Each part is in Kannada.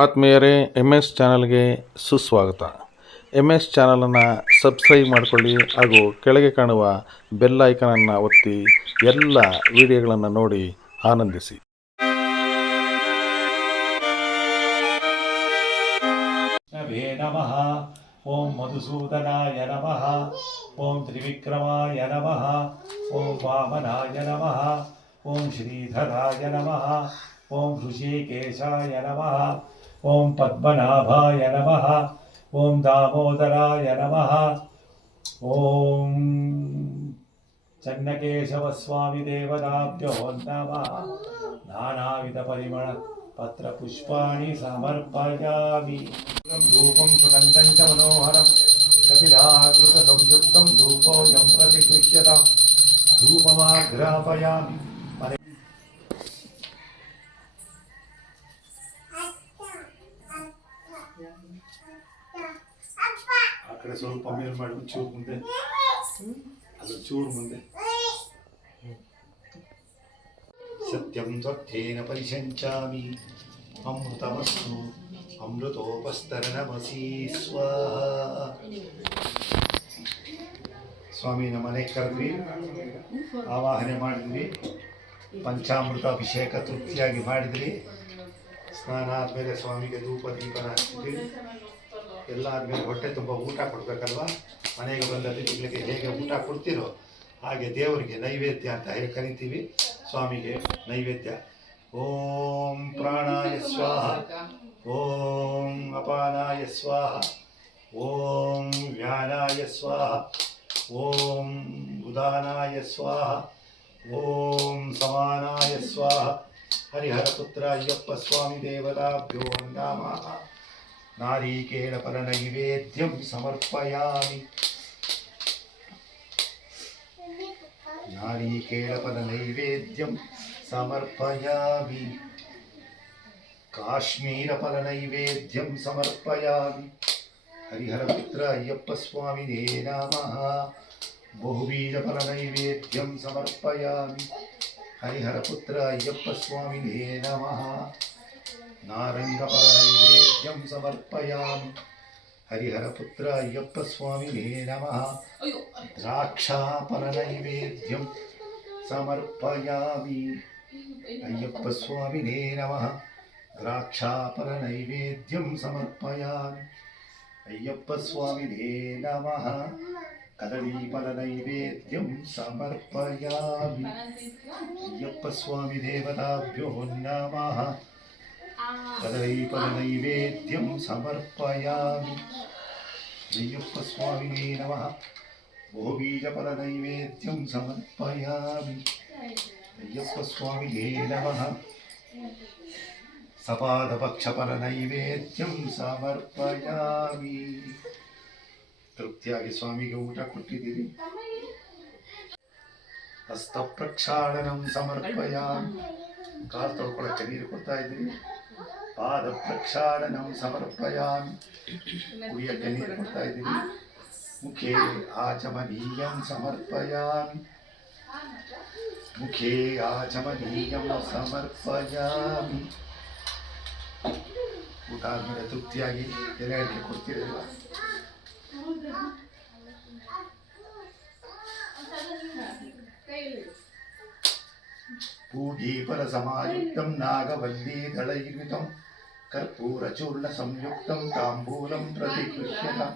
ಆತ್ಮೀಯರೇ, MS ಚಾನಲ್ಗೆ ಸುಸ್ವಾಗತ. MS ಚಾನಲನ್ನು ಸಬ್ಸ್ಕ್ರೈಬ್ ಮಾಡಿಕೊಳ್ಳಿ ಹಾಗೂ ಕೆಳಗೆ ಕಾಣುವ ಬೆಲ್ ಐಕನನ್ನು ಒತ್ತಿ ಎಲ್ಲ ವಿಡಿಯೋಗಳನ್ನು ನೋಡಿ ಆನಂದಿಸಿ. ನಮಃ ಓಂ ಮಧುಸೂದನಾಯ ನಮಃ ಓಂ ತ್ರಿವಿಕ್ರಮಾಯ ನಮಃ ಓಂ ವಾಮನಾಯ ನಮಃ ಓಂ ಶ್ರೀಧರಾಯ ನಮಃ ಓಂ ಋಷಿಕೇಶಾಯ ನಮಃ ಓಂ ಪದ್ಮನಾಭಾಯ ನಮಃ ಓಂ ದಾಮೋದರಾಯ ನಮಃ ಓಂ ಚನ್ನಕೇಶವಸ್ವಾಮಿ ದೇವತಾಭ್ಯೋ ನಮಃ. ನಾನಾವಿಧ ಪರಿಮಳ ಪತ್ರ ಪುಷ್ಪಾಣಿ ಸಮರ್ಪಯಾಮಿ. ಧೂಪಂ ಸುಗಂಧಂ ಚ ಮನೋಹರಂ ಕಪಿಲಾಕೃತ ಸಂಯುಕ್ತಂ ಧೂಪೋಯಂ ಪ್ರತಿಗೃಹ್ಯತಾಂ ಧೂಪಮಾಘ್ರಾಪಯಾಮಿ. ಆ ಕಡೆ ಸ್ವಲ್ಪ ಮೇಲ್ ಮಾಡಿ ಚೂರು ಮುಂದೆ, ಅದು ಚೂರು ಮುಂದೆ. ಸತ್ಯಂ ತ್ವತ್ತೇನ ಪರಿಶಂಚಾಮಿ ಅಮೃತಮಸ್ತು ಅಮೃತೋಪಸ್ತರಣಮಸಿ ಸ್ವಾಹ. ಸ್ವಾಮಿನ ಮನೆ ಕರೆದ್ವಿ, ಆವಾಹನೆ ಮಾಡಿದ್ವಿ, ಪಂಚಾಮೃತ ಅಭಿಷೇಕ ತೃಪ್ತಿಯಾಗಿ ಮಾಡಿದ್ರಿ. ಸ್ನಾನ ಆದಮೇಲೆ ಸ್ವಾಮಿಗೆ ಧೂಪ ದೀಪನ ಹಚ್ಚಿದ್ವಿ. ಎಲ್ಲ ಆದಮೇಲೆ ಹೊಟ್ಟೆ ತುಂಬ ಊಟ ಕೊಡಬೇಕಲ್ವ. ಮನೆಗೆ ಬಂದ ಅತಿಥಿಗಳಿಗೆ ಹೇಗೆ ಊಟ ಕೊಡ್ತೀರೋ ಹಾಗೆ ದೇವರಿಗೆ ನೈವೇದ್ಯ ಅಂತ ಹೇಳಿ ಕರಿತೀವಿ. ಸ್ವಾಮಿಗೆ ನೈವೇದ್ಯ. ಓಂ ಪ್ರಾಣಾಯ ಸ್ವಾಹ, ಓಂ ಅಪಾನಾಯ ಸ್ವಾಹ, ಓಂ ವ್ಯಾನಾಯ ಸ್ವಾಹ, ಓಂ ಉದಾನಾಯ ಸ್ವಾಹ, ಓಂ ಸಮಾನಾಯ ಸ್ವಾಹ. ಹರಿಹರಪುತ್ರ ಅಯ್ಯಪ್ಪ ಸ್ವಾಮಿ ದೇವತಾಭ್ಯೋ ನಮಃ. ನಾರಿಕೇಳ ಫಲ ನೈವೇದ್ಯಂ ಸಮರ್ಪಯಾಮಿ. ನಾರಿಕೇಳಫಲ ನೈವೇದ್ಯಂ ಸಮರ್ಪಯಾಮಿ. ಕಾಶ್ಮೀರಫಲ ನೈವೇದ್ಯಂ ಸಮರ್ಪಯಾಮಿ. ಹರಿಹರಪುತ್ರ ಅಯ್ಯಪ್ಪ ಸ್ವಾಮಿನೇ ನಮಃ. ಬಹುಬೀಜಫಲ ನೈವೇದ್ಯಂ ಸಮರ್ಪಯಾಮಿ. ಹರಿಹರಪುತ್ರ ಅಯ್ಯಪ್ಪ ಸ್ವಾಮಿನೇ ನಮಃ. ನಾರಂಗಫಲ ನೈವೇದ್ಯಂ ಸಮರ್ಪಯಾಮಿ. ಹರಿಹರಪುತ್ರ ಅಯ್ಯಪ್ಪ ಸ್ವಾಮಿನೇ ನಮಃ. ದ್ರಾಕ್ಷಾಫಲ ನೈವೇದ್ಯಂ ಸಮರ್ಪಯಾಮಿ. ಅಯ್ಯಪ್ಪ ಸ್ವಾಮಿನೇ ನಮಃ. ದ್ರಾಕ್ಷಾಫಲ ನೈವೇದ್ಯಂ ಸಮರ್ಪಯಾಮಿ. ಅಯ್ಯಪ್ಪ ಸ್ವಾಮಿನೇ ನಮಃ. ಕದಳೀಫಲ ನೈವೇದ್ಯಂ ಸಮರ್ಪಯಾಮಿ. ಅಯ್ಯಪ್ಪ ಸ್ವಾಮಿ ದೇವತಾಭ್ಯೋ ನಮಃ. ಕದಳೀಫಲ ನೈವೇದ್ಯಂ ಸಮರ್ಪಯಾಮಿ. ಅಯ್ಯಪ್ಪ ಸ್ವಾಮಿನೇ ನಮಃ. ಬಹುಬೀಜಫಲ ನೈವೇದ್ಯಂ ಸಮರ್ಪಯಾಮಿ. ಅಯ್ಯಪ್ಪ ಸ್ವಾಮಿನೇ ನಮಃ. ಸಪಾದಪಕ್ಷಫಲ ನೈವೇದ್ಯಂ ಸಮರ್ಪಯಾಮಿ. ತೃಪ್ತಿಯಾಗಿ ಸ್ವಾಮಿಗೆ ಊಟ ಕೊಟ್ಟಿದ್ದೀರಿ. ಹಸ್ತ ಪ್ರಕ್ಷಾಳನಂ ಸಮರ್ಪಯಾಮಿ. ಕಾಲು ತೊಳ್ಕೊಳ್ಳೋಕ್ಕೆ ನೀರು ಕೊಡ್ತಾ ಇದ್ದೀರಿ. ಪಾದ ಪ್ರಕ್ಷಾಳನಂ ಸಮರ್ಪಯಾಮಿ. ಕುಡಿಯಕ್ಕೆ ನೀರು ಕೊಡ್ತಾ ಇದ್ದೀರಿ. ಮುಖೇ ಆಚಮನೀಯಂ ಸಮರ್ಪಯಾಮಿ. ಮುಖೇ ಆಚಮನೀಯಂ ಸಮರ್ಪಯಾಮಿ. ಊಟ ಆದಮೇಲೆ ತೃಪ್ತಿಯಾಗಿ ಎಲೆ ಅಡಿಕೆ ಕೊಡ್ತೀರಲ್ವ. ಪೂಗೀಫಲ ಸಮಾಯುಕ್ತಂ ನಾಗವಲ್ಲೀ ದಳೈರ್ಯುತಂ ಕರ್ಪೂರಚೂರ್ಣ ಸಂಯುಕ್ತಂ ತಾಂಬೂಲಂ ಪ್ರತಿಗೃಹ್ಯತಾಂ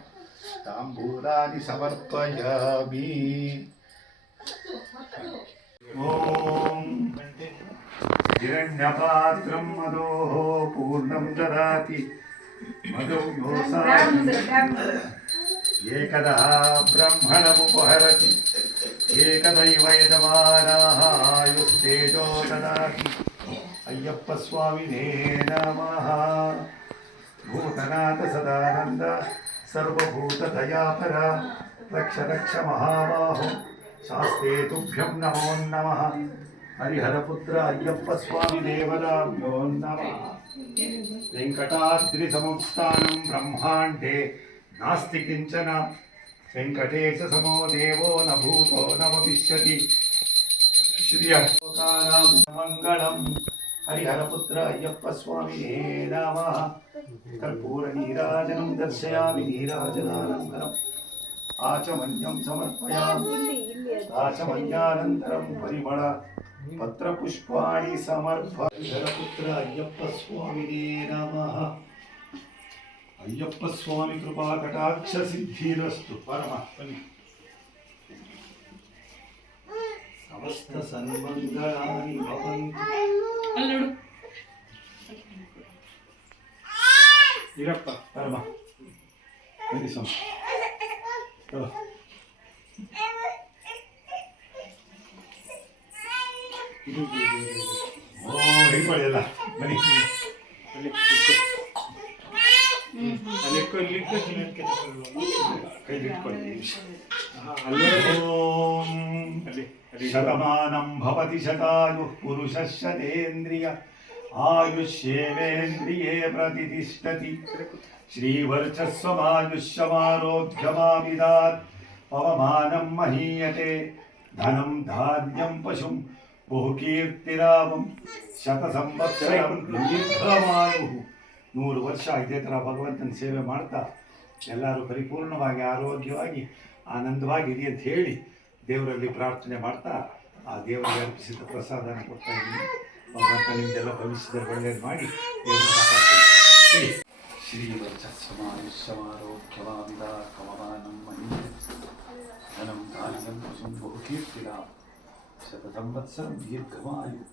ತಾಂಬೂಲಾನಿ ಸಮರ್ಪಯಾಮಿ. ಓಂ ಹಿರಣ್ಯಪಾತ್ರಂ ಮದೋಃ ಪೂರ್ಣಂ ದದಾತಿ ಮದೋ ಏಕದಾ ಬ್ರಹ್ಮಣಮುಪಹರತಿ ಏಕದೈವ ಯಜಮಾನಃ ಆಯುಸ್ತೇಜೋ ದದಾತಿ. ಅಯ್ಯಪ್ಪ ಸ್ವಾಮಿನೇ ನಮಃ. ಭೂತನಾಥ ಸದಾನಂದ ಸರ್ವಭೂತ ದಯಾಪರ ರಕ್ಷ ರಕ್ಷ ಮಹಾಬಾಹೋ ಶಾಸ್ತ್ರೇ ತುಭ್ಯಂ ನಮೋ ನಮಃ. ಹರಿಹರಪುತ್ರ ಅಯ್ಯಪ್ಪ ಸ್ವಾಮಿ ದೇವತಾಭ್ಯೋ ನಮಃ. ವೆಂಕಟಾದ್ರಿ ಸಮಸ್ಥಾನಂ ಬ್ರಹ್ಮಾಂಡೇ ನಾಸ್ತಿ ಕಿಂಚನ. ವೆಂಕಟೇಶ ಸಮೋ ದೇವೋ ನ ಭೂತೋ ನ ಭವಿಷ್ಯತಿ. ಶ್ರೀಯಕಾನಾಂ ಮಂಗಳಂ. ಹರಿಹರಪುತ್ರ ಅಯ್ಯಪ್ಪ ಸ್ವಾಮಿಯೇ ನಮಃ. कर्पूरनीराजनं दर्शयामि नीराजनानन्तरम् आचमन्यं समर्पयामि आचमन्यानन्तरं परिमळ पत्रपुष्पाणि समर्पयिधरपुत्र अय्यप्पस्वामिने नमः अय्यप्पस्वामि कृपा कटाक्ष सिद्धिरस्तु परमात्मने समस्त सन्मङ्गलानि भवन्तु इरप्ಪ ಪರಮ ಬನ್ನಿ ಸ್ವಾಮಿ ಓ ಹಿಡ್ಕೊಳ್ಳಿ ಎಲ್ಲ ಬನ್ನಿ ಕೈ ಹಿಡ್ಕೊಳ್ಳಿ ಓಂ ಶತಮಾನಂ ಭವತಿ ಶತಾಯುಃ ಪುರುಷಃ ಶತೇಂದ್ರಿಯ आयुष्येवेन्द्रिये प्रतिष्ठति श्रीवर्चस्वमायुष्यमारोग्यमाविदात् पवमानं महीयते धनं धान्यं पशुं बहुकीर्तिरामं ಶತಸಂವತ್ಸರಂ ದೀರ್ಘಮಾಯುಃ 100 ವರ್ಷ ಇದೇ ಥರ ಭಗವಂತನ ಸೇವೆ ಮಾಡ್ತಾ ಎಲ್ಲರೂ ಪರಿಪೂರ್ಣವಾಗಿ ಆರೋಗ್ಯವಾಗಿ ಆನಂದವಾಗಿರಿ ಅಂತ ಹೇಳಿ ದೇವರಲ್ಲಿ ಪ್ರಾರ್ಥನೆ ಮಾಡ್ತಾ ಆ ದೇವರಿಗೆ ಅರ್ಪಿಸಿದ ಪ್ರಸಾದನ ಕೊಡ್ತಾ ಇದ್ದೀನಿ. ಭಗವಂತ ನಿಮಗೆಲ್ಲ ಭವಿಷ್ಯದಲ್ಲಿ ಒಳ್ಳೇದು ಮಾಡಿ ದೇವರ ಕಾಪಾಡ್ತೀನಿ. ಶ್ರೀವರ್ಚಸ್ವಮಾಯುಷ್ಯಮಾರೋಗ್ಯವಾದ ಕವಮಾನಂ ಮಹೀಯತೆ ಧನಂ ಧಾನ್ಯಂ ಪಶುಂ ಬಹುಕೀರ್ತಿರಾಂ ಶತಸಂವತ್ಸರಂ ದೀರ್ಘಮಾಯುಃ